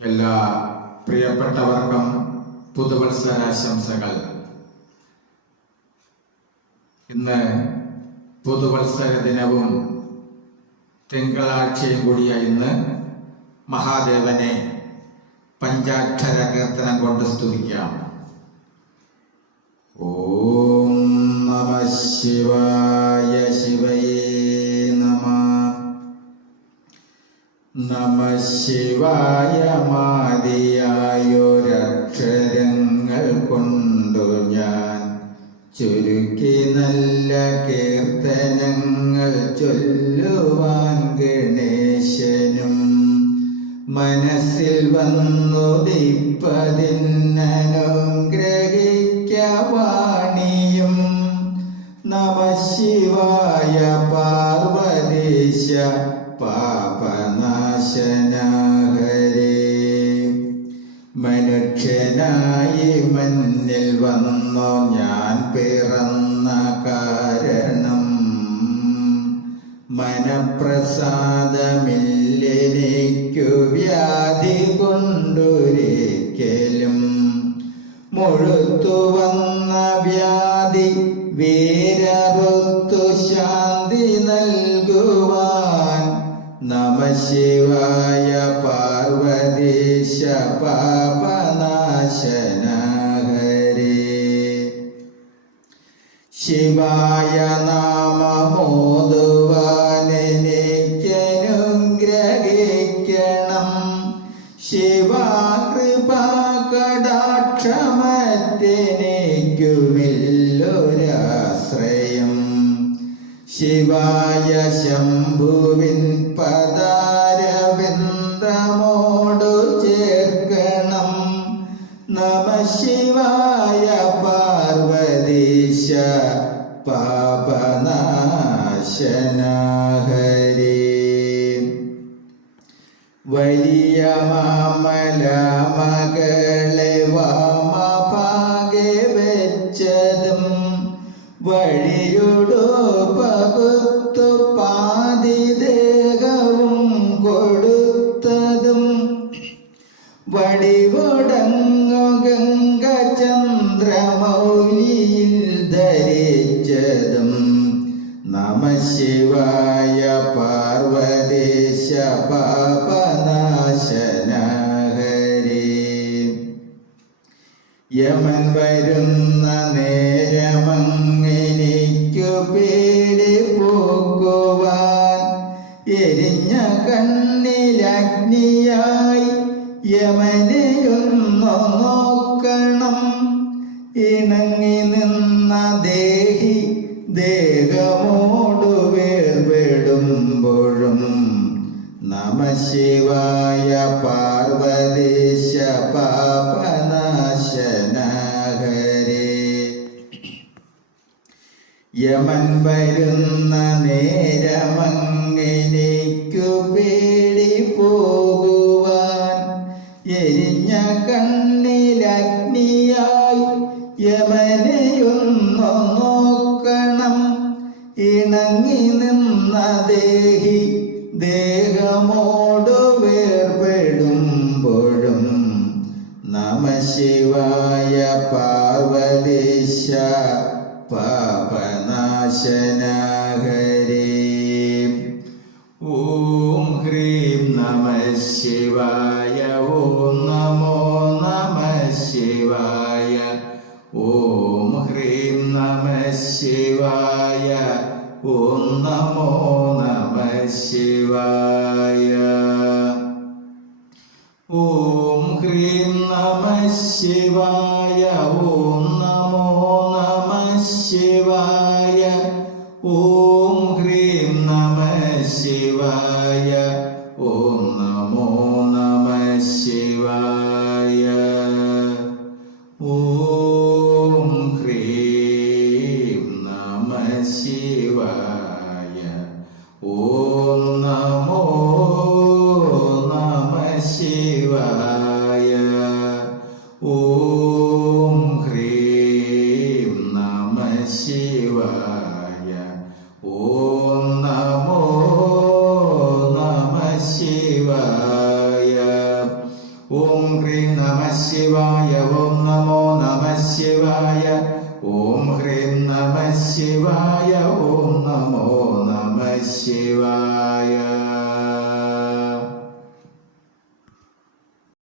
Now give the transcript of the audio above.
എല്ലാ പ്രിയപ്പെട്ടവർക്കും പുതുവത്സരാശംസകൾ. ഇന്ന് പുതുവത്സര ദിനവും തിങ്കളാഴ്ചയും കൂടിയ ഇന്ന് മഹാദേവനെ പഞ്ചാക്ഷര കീർത്തനം കൊണ്ട് സ്തുതിക്കാം. ഓം നമഃ ശിവായ ശിവയേ നമഃ. നമഃ ശിവായ മാതിയായൊരക്ഷരങ്ങൾ കൊണ്ടു ഞാൻ ചുരുക്കി നല്ല കീർത്തനങ്ങൾ ചൊല്ലുവാൻ ഗണേശനും മനസ്സിൽ വന്നുദിപ്പതിന്നനുഗ്രഹിക്കവാണിയും. നമഃ ശിവായ പാർവതീശ പാപനാശന ഹരേ. മനുഷ്യനായി മണ്ണിൽ വന്നോ ഞാൻ പിറന്ന കാരണം മനപ്രസാദമില്ലെനിക്കു വ്യാധി കൊണ്ടൊരിക്കലും. മുഴുത്തു വന്ന വ്യാധി വീരറുത്തു ശാന്തി നൽകുവാൻ. നമഃ ശിവായ പാർവതീശ പാപനാശന ഹരേ. ശിവായ നാമമോതുവാനെനിക്കനുഗ്രഹിക്കണം. ശിവാകൃപാകടാക്ഷമറ്റെനിക്കുമില്ലൊരാശ്രയം. ശിവായ ശംഭുവിൻ പദാരവിന്ദമോടു ചേർക്കണം. നമഃ ശിവായ പാർവതീശ പാപനാശന ഹരേ. വലിയ മാമലമകളെ വാമഭാഗെ വെച്ചതും വഴിയൊടു പകുത്തു പാതിദേഹവും കൊടുത്തതും വടിവൊടങ്ങു ഗംഗചന്ദ്രമൗലിയിൽ ധരിച്ചതും. നമഃ ശിവായ പാർവതീശ പാപനാശന ഹരേ. യമൻ വരുന്ന നേരമങ്ങെനിക്കു പേടി പോക്കുവാൻ. എരിഞ്ഞ കണ്ണിലഗ്നിയായി യമനെയൊന്നു നോക്കണം. ഇണങ്ങി നിന്ന ദേഹി ദേഹമോടു വേർപെടുമ്പോഴും. നമഃ ശിവായ പാർവതീശ പാപനാശന ഹരേ. യമൻ വരുന്ന നേരമങ്ങെനിക്കു പേടി പോകുവാൻ. എരിഞ്ഞ കണ്ണിലഗ്നിയായി യമനെയൊന്നു നോക്കണം. ഇണങ്ങി നിന്ന ദേഹി ദേഹമോടു വേർപെടുമ്പോഴും. നമഃ ശിവായ പാർവതീശ പാപനാശന ഹരേ. ഓം ഹ്രീം നമഃ ശിവായ. ഓം നമോ നമഃ ശിവായ. ഓം ഹ്രീം നമഃ ശിവായ. ഓം നമോ നമഃ ശിവായ. ഓം ഹ്രീം നമഃ ശിവായ. ഓം നമോ നമഃ ശിവായ. ഓം ഹ്രീം നമഃ ശിവായ. ഓം നമോ നമഃ ശിവായ. ഓം ഹ്രീം നമഃ ശിവായ. ഓം നമോ നമഃ ശിവായ. ഓം ശിവായ. ഓം നമോ നമ ശിവായ. ഓം ഹ്രീം നമ ശിവായ. ഓം നമോ നമ ശിവായ.